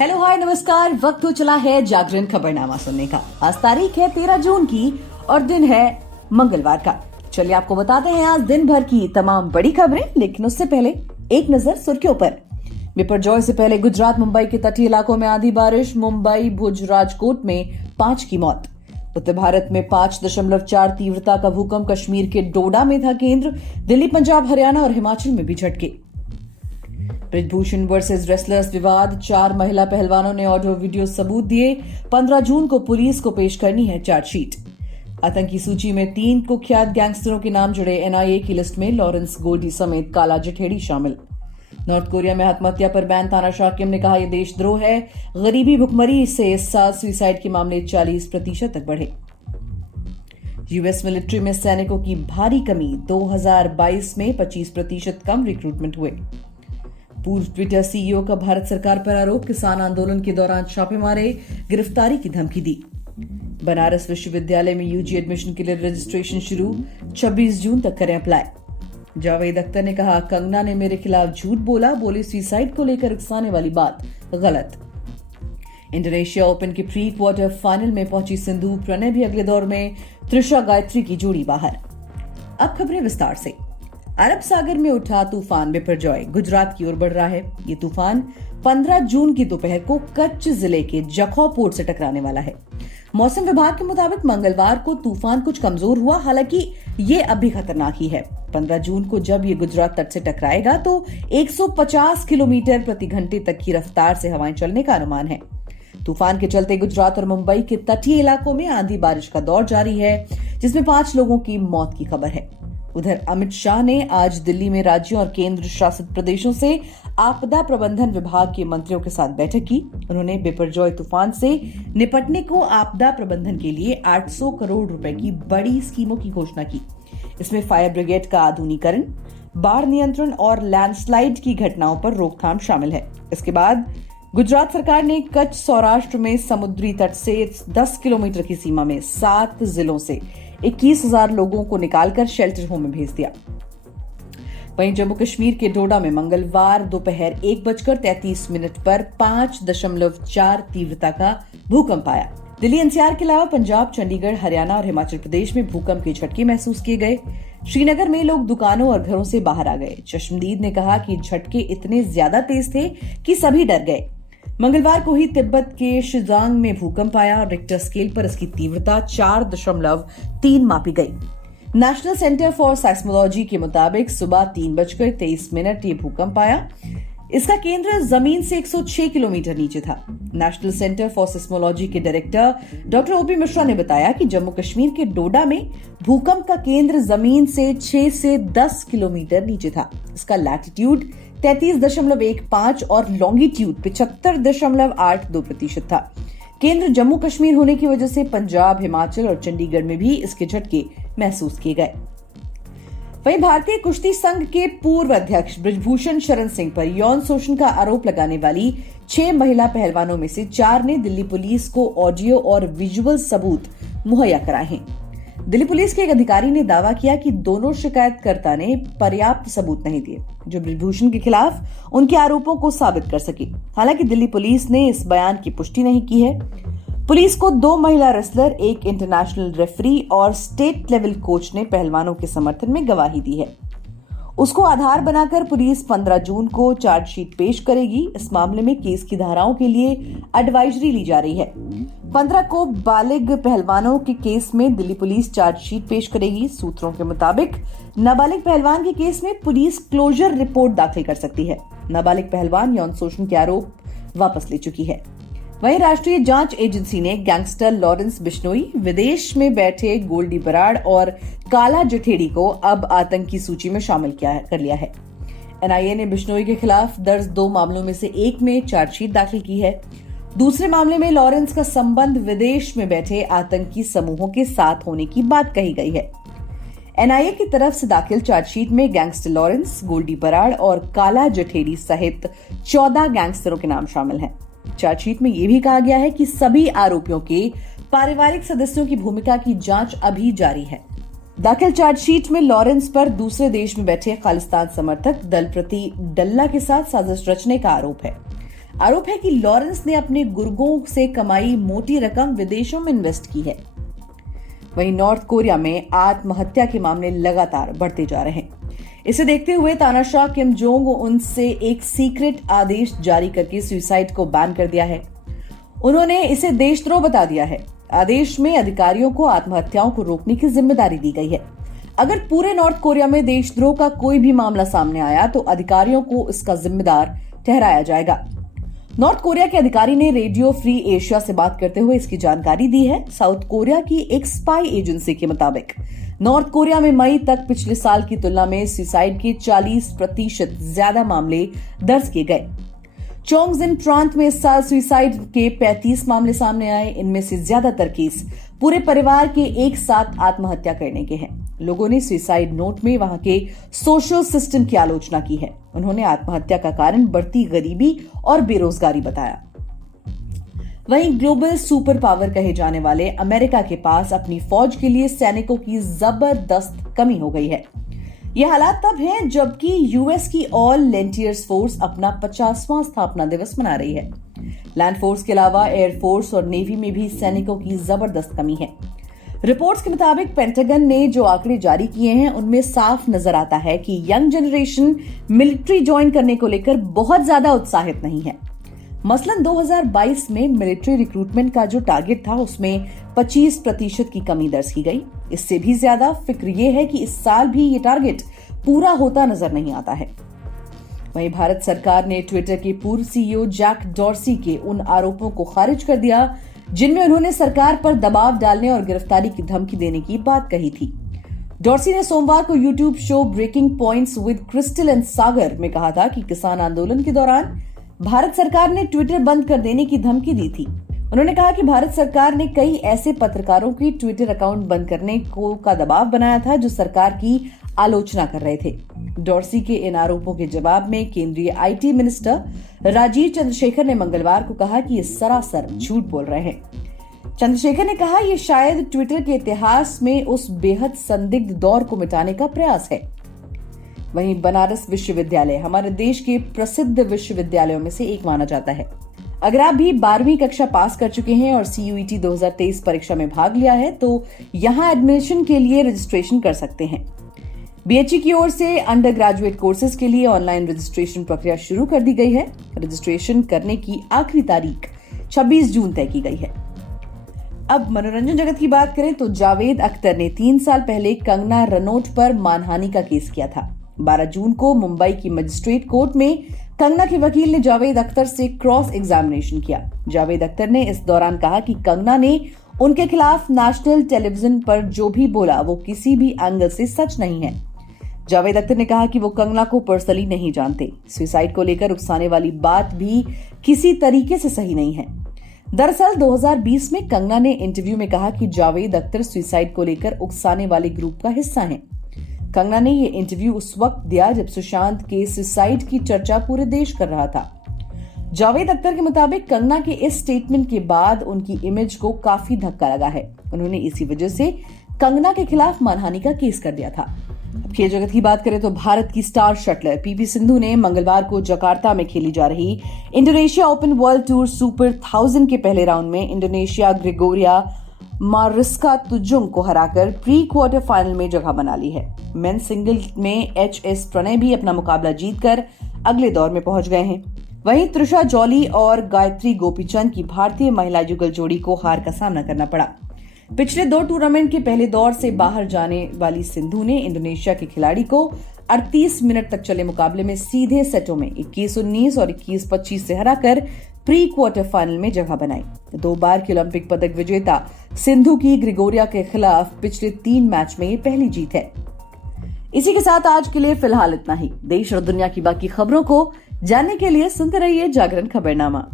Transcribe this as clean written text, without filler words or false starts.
Hello hi नमस्कार। वक्त हो चला है जागरण खबरनामा सुनने का। आज तारीख है 13 जून की और दिन है मंगलवार का। चलिए आपको बताते हैं आज दिन भर की तमाम बड़ी खबरें, लेकिन उससे पहले एक नजर सुर्खियों पर। बिपरजॉय से पहले गुजरात मुंबई के तटीय इलाकों में आंधी बारिश, मुंबई भुज राजकोट में 5 की मौत। उत्तर भारत में 5.4 तीव्रता का भूकंप, कश्मीर के डोडा में था केंद्र। दिल्ली, पंजाब, हरियाणा और हिमाचल में भी झटके। ब्रिजभूषण वर्सेस रेसलर्स विवाद, 4 महिला पहलवानों ने ऑडियो वीडियो सबूत दिए। 15 जून को पुलिस को पेश करनी है चार्जशीट। आतंकी सूची में 3 कुख्यात गैंगस्टरों के नाम जुड़े। एनआईए की लिस्ट में लॉरेंस गोल्डी समेत काला जठेड़ी शामिल। नॉर्थ कोरिया में आत्महत्या पर बैन, ताना शाकिम ने कहा यह देशद्रोह है। गरीबी भुखमरी से इस साल सुसाइड के मामले 40% तक बढ़े। यूएस मिलिट्री में सैनिकों की भारी कमी, 2022 में 25% कम रिक्रूटमेंट हुए। पूर्व ट्विटर सीईओ का भारत सरकार पर आरोप, किसान आंदोलन के दौरान छापे मारे, गिरफ्तारी की धमकी दी। बनारस विश्वविद्यालय में यूजी एडमिशन के लिए रजिस्ट्रेशन शुरू, 26 जून तक करें अप्लाई। जावेद अख्तर ने कहा कंगना ने मेरे खिलाफ झूठ बोला, बोली सुसाइड को लेकर उकसाने वाली बात गलत। इंडोनेशिया ओपन के प्री क्वार्टर फाइनल में पहुंची सिंधु, प्रणय भी अगले दौर में, त्रिशा गायत्री की जोड़ी बाहर। अब खबरें विस्तार से। अरब सागर में उठा तूफान बिपरजॉय गुजरात की ओर बढ़ रहा है। ये तूफान 15 जून की दोपहर को कच्छ जिले के जखौ पोर्ट से टकराने वाला है। मौसम विभाग के मुताबिक मंगलवार को तूफान कुछ कमजोर हुआ, हालांकि ये अब भी खतरनाक ही है। 15 जून को जब ये गुजरात तट से टकराएगा तो 150 किलोमीटर प्रति घंटे तक की रफ्तार से हवाएं चलने का अनुमान है। तूफान के चलते गुजरात और मुंबई के तटीय इलाकों में आंधी बारिश का दौर जारी है, जिसमें 5 लोगों की मौत की खबर है। उधर अमित शाह ने आज दिल्ली में राज्यों और केंद्र शासित प्रदेशों से आपदा प्रबंधन विभाग के मंत्रियों के साथ बैठक की। उन्होंने बिपरजॉय तूफान से निपटने को आपदा प्रबंधन के लिए 800 करोड़ रुपए की बड़ी स्कीमों की घोषणा की। इसमें फायर ब्रिगेड का आधुनिकीकरण, बाढ़ नियंत्रण और लैंडस्लाइड की घटनाओं पर रोकथाम शामिल है। इसके बाद गुजरात सरकार ने कच्छ सौराष्ट्र में समुद्री तट से 10 किलोमीटर की सीमा में 7 जिलों से 21,000 लोगों को निकालकर शेल्टर होम में भेज दिया। वहीं जम्मू कश्मीर के डोडा में मंगलवार दोपहर 1:33 पर 5.4 तीव्रता का भूकंप आया। दिल्ली एनसीआर के अलावा पंजाब, चंडीगढ़, हरियाणा और हिमाचल प्रदेश में भूकंप के झटके महसूस किए गए। श्रीनगर में लोग दुकानों और घरों से बाहर आ गए। चश्मदीद ने कहा कि झटके इतने ज्यादा तेज थे कि सभी डर गए। मंगलवार को ही तिब्बत के शिजांग में भूकंप आया और रिक्टर स्केल पर इसकी तीव्रता 4.3 मापी गई। नेशनल सेंटर फॉर साइस्मोलॉजी के मुताबिक सुबह 3:23 ये भूकंप आया। इसका केंद्र जमीन से 106 किलोमीटर नीचे था। नेशनल सेंटर फॉर सिस्मोलॉजी के डायरेक्टर डॉक्टर ओपी मिश्रा ने बताया कि जम्मू कश्मीर के डोडा में भूकंप का केंद्र जमीन से 6 से 10 किलोमीटर नीचे था। इसका लैटिट्यूड 33.15 और लॉन्गिट्यूड 75.82% था। केंद्र जम्मू कश्मीर होने की वजह से पंजाब, हिमाचल और चंडीगढ़ में भी इसके झटके महसूस किए गए। वहीं भारतीय कुश्ती संघ के पूर्व अध्यक्ष ब्रिजभूषण शरण सिंह पर यौन शोषण का आरोप लगाने वाली 6 महिला पहलवानों में से 4 ने दिल्ली पुलिस को ऑडियो और विजुअल सबूत मुहैया कराए हैं। दिल्ली पुलिस के एक अधिकारी ने दावा किया कि दोनों शिकायतकर्ता ने पर्याप्त सबूत नहीं दिए जो ब्रिजभूषण के खिलाफ उनके आरोपों को साबित कर सके। हालांकि दिल्ली पुलिस ने इस बयान की पुष्टि नहीं की है। पुलिस को 2 महिला रेसलर, एक इंटरनेशनल रेफरी और स्टेट लेवल कोच ने पहलवानों के समर्थन में गवाही दी है। उसको आधार बनाकर पुलिस 15 जून को चार्जशीट पेश करेगी। इस मामले में केस की धाराओं के लिए एडवाइजरी ली जा रही है। 15 को बालिग पहलवानों के केस में दिल्ली पुलिस चार्जशीट पेश करेगी। सूत्रों के मुताबिक नाबालिग पहलवान के केस में पुलिस क्लोजर रिपोर्ट दाखिल कर सकती है। नाबालिग पहलवान यौन शोषण के आरोप वापस ले चुकी है। वहीं राष्ट्रीय जांच एजेंसी ने गैंगस्टर लॉरेंस बिश्नोई, विदेश में बैठे गोल्डी बराड़ और काला जठेड़ी को अब आतंकी सूची में शामिल कर लिया है। एनआईए ने बिश्नोई के खिलाफ दर्ज 2 मामलों में से एक में चार्जशीट दाखिल की है। दूसरे मामले में लॉरेंस का संबंध विदेश में बैठे आतंकी समूहों के साथ होने की बात कही गई है। एनआईए की तरफ से दाखिल चार्जशीट में गैंगस्टर लॉरेंस, गोल्डी बराड़ और काला जठेड़ी सहित 14 गैंगस्टरों के नाम शामिल हैं। चार्जशीट में यह भी कहा गया है कि सभी आरोपियों के पारिवारिक सदस्यों की भूमिका की जांच अभी जारी है। दाखिल चार्जशीट में लॉरेंस पर दूसरे देश में बैठे खालिस्तान समर्थक दल प्रति डल्ला के साथ साजिश रचने का आरोप है। आरोप है कि लॉरेंस ने अपने गुर्गों से कमाई मोटी रकम विदेशों में इन्वेस्ट की है। वहीं नॉर्थ कोरिया में आत्महत्या के मामले लगातार बढ़ते जा रहे हैं। इसे देखते हुए तानाशाह किम जोंग उन से एक सीक्रेट आदेश जारी करके सुसाइड को बैन कर दिया है। उन्होंने इसे देशद्रोह बता दिया है। आदेश में अधिकारियों को आत्महत्याओं को रोकने की जिम्मेदारी दी गई है। अगर पूरे नॉर्थ कोरिया में देशद्रोह का कोई भी मामला सामने आया तो अधिकारियों को इसका जिम्मेदार ठहराया जाएगा। नॉर्थ कोरिया के अधिकारी ने रेडियो फ्री एशिया से बात करते हुए इसकी जानकारी दी है। साउथ कोरिया की एक स्पाई एजेंसी के मुताबिक नॉर्थ कोरिया में मई तक पिछले साल की तुलना में सुसाइड के 40% ज्यादा मामले दर्ज किए गए। चोंगजिन प्रांत में इस साल सुसाइड के 35 मामले सामने आए। इनमें से ज्यादातर केस पूरे परिवार के एक साथ आत्महत्या करने के हैं। लोगों ने सुसाइड नोट में वहां के सोशल सिस्टम की आलोचना की है। उन्होंने आत्महत्या का कारण बढ़ती गरीबी और बेरोजगारी बताया। वहीं ग्लोबल सुपर पावर कहे जाने वाले अमेरिका के पास अपनी फौज के लिए सैनिकों की जबरदस्त कमी हो गई है। यह हालात तब हैं जबकि यूएस की ऑल लेंटियर्स फोर्स अपना 50वां स्थापना दिवस मना रही है। लैंड फोर्स के अलावा एयरफोर्स और नेवी में भी सैनिकों की जबरदस्त कमी है। रिपोर्ट्स के मुताबिक पेंटागन ने जो आंकड़े जारी किए हैं उनमें साफ नजर आता है कि यंग जनरेशन मिलिट्री ज्वाइन करने को लेकर बहुत ज्यादा उत्साहित नहीं है। मसलन 2022 में मिलिट्री रिक्रूटमेंट का जो टारगेट था उसमें 25% की कमी दर्ज की गई। इससे भी ज्यादा फिक्र ये है कि इस साल भी ये टारगेट पूरा होता नजर नहीं आता है। वहीं भारत सरकार ने ट्विटर के पूर्व सीईओ जैक डॉर्सी के उन आरोपों को खारिज कर दिया जिनमें उन्होंने सरकार पर दबाव डालने और गिरफ्तारी की धमकी देने की बात कही थी। डॉर्सी ने सोमवार को YouTube show Breaking Points with Krystal and Saagar में कहा था कि किसान आंदोलन के दौरान भारत सरकार ने ट्विटर बंद कर देने की धमकी दी थी। उन्होंने कहा कि भारत सरकार ने कई ऐसे पत्रकारों की ट्विटर अकाउंट बंद करने का दबाव बनाया था जो सरकार की आलोचना कर रहे थे। डॉर्सी के इन आरोपों के जवाब में केंद्रीय आईटी मिनिस्टर राजीव चंद्रशेखर ने मंगलवार को कहा कि ये सरासर झूठ बोल रहे हैं। चंद्रशेखर ने कहा यह शायद ट्विटर के इतिहास में उस बेहद संदिग्ध दौर को मिटाने का प्रयास है। वहीं बनारस विश्वविद्यालय हमारे देश के प्रसिद्ध विश्वविद्यालयों में से एक माना जाता है। अगर आप भी 12वीं कक्षा पास कर चुके हैं और CUET 2023 परीक्षा में भाग लिया है तो यहां एडमिशन के लिए रजिस्ट्रेशन कर सकते हैं। BHE की ओर से अंडर ग्रेजुएट कोर्सेज के लिए ऑनलाइन रजिस्ट्रेशन प्रक्रिया शुरू कर दी गई है। रजिस्ट्रेशन करने की आखिरी तारीख 26 जून तय की गई है। अब मनोरंजन जगत की बात करें तो जावेद अख्तर ने 3 साल पहले कंगना रनौत पर मानहानि का केस किया था। 12 जून को मुंबई की मजिस्ट्रेट कोर्ट में कंगना के वकील ने जावेद अख्तर से क्रॉस एग्जामिनेशन किया। जावेद अख्तर ने इस दौरान कहा कि कंगना ने उनके खिलाफ नेशनल टेलीविजन पर जो भी बोला वो किसी भी एंगल से सच नहीं है। जावेद अख्तर ने कहा कि वो कंगना को पर्सनली नहीं जानते। सुसाइड को लेकर उकसाने वाली बात भी किसी तरीके से सही नहीं है। दरअसल 2020 में कंगना ने इंटरव्यू में कहा कि जावेद अख्तर सुसाइड को लेकर उकसाने वाले ग्रुप का हिस्सा हैं। कंगना ने यह इंटरव्यू उस वक्त दिया जब सुशांत के सुसाइड की चर्चा पूरे देश कर रहा था। जावेद अख्तर के मुताबिक कंगना के इस स्टेटमेंट के बाद उनकी इमेज को काफी धक्का लगा है। उन्होंने इसी वजह से कंगना के खिलाफ मानहानि का केस कर दिया था। अब खेल जगत की बात करें तो भारत की स्टार शटलर पीवी सिंधु ने मंगलवार को जकार्ता में खेली जा रही Indonesia open world tour super 1000 के पहले राउंड में इंडोनेशिया ग्रेगोरिया मारिस्का तुजुंग को हराकर प्री क्वार्टर फाइनल में जगह बना ली है। मेंस सिंगल में HS प्रणय भी अपना मुकाबला जीतकर अगले दौर में पहुंच गए हैं। वहीं त्रिशा जॉली और गायत्री गोपीचंद की भारतीय महिला युगल जोड़ी को हार का सामना करना पड़ा। पिछले 2 टूर्नामेंट के पहले दौर से बाहर जाने वाली सिंधु ने इंडोनेशिया के खिलाड़ी को 38 मिनट तक चले मुकाबले में सीधे सेटों में 21-19 और 21-25 से हराकर प्री क्वार्टर फाइनल में जगह बनाई। 2 बार की ओलंपिक पदक विजेता सिंधु की ग्रेगोरिया के खिलाफ पिछले 3 मैच में ये पहली जीत है। इसी के साथ आज के लिए फिलहाल इतना ही। देश और दुनिया की बाकी खबरों को जानने के लिए सुनते रहिए जागरण खबरनामा।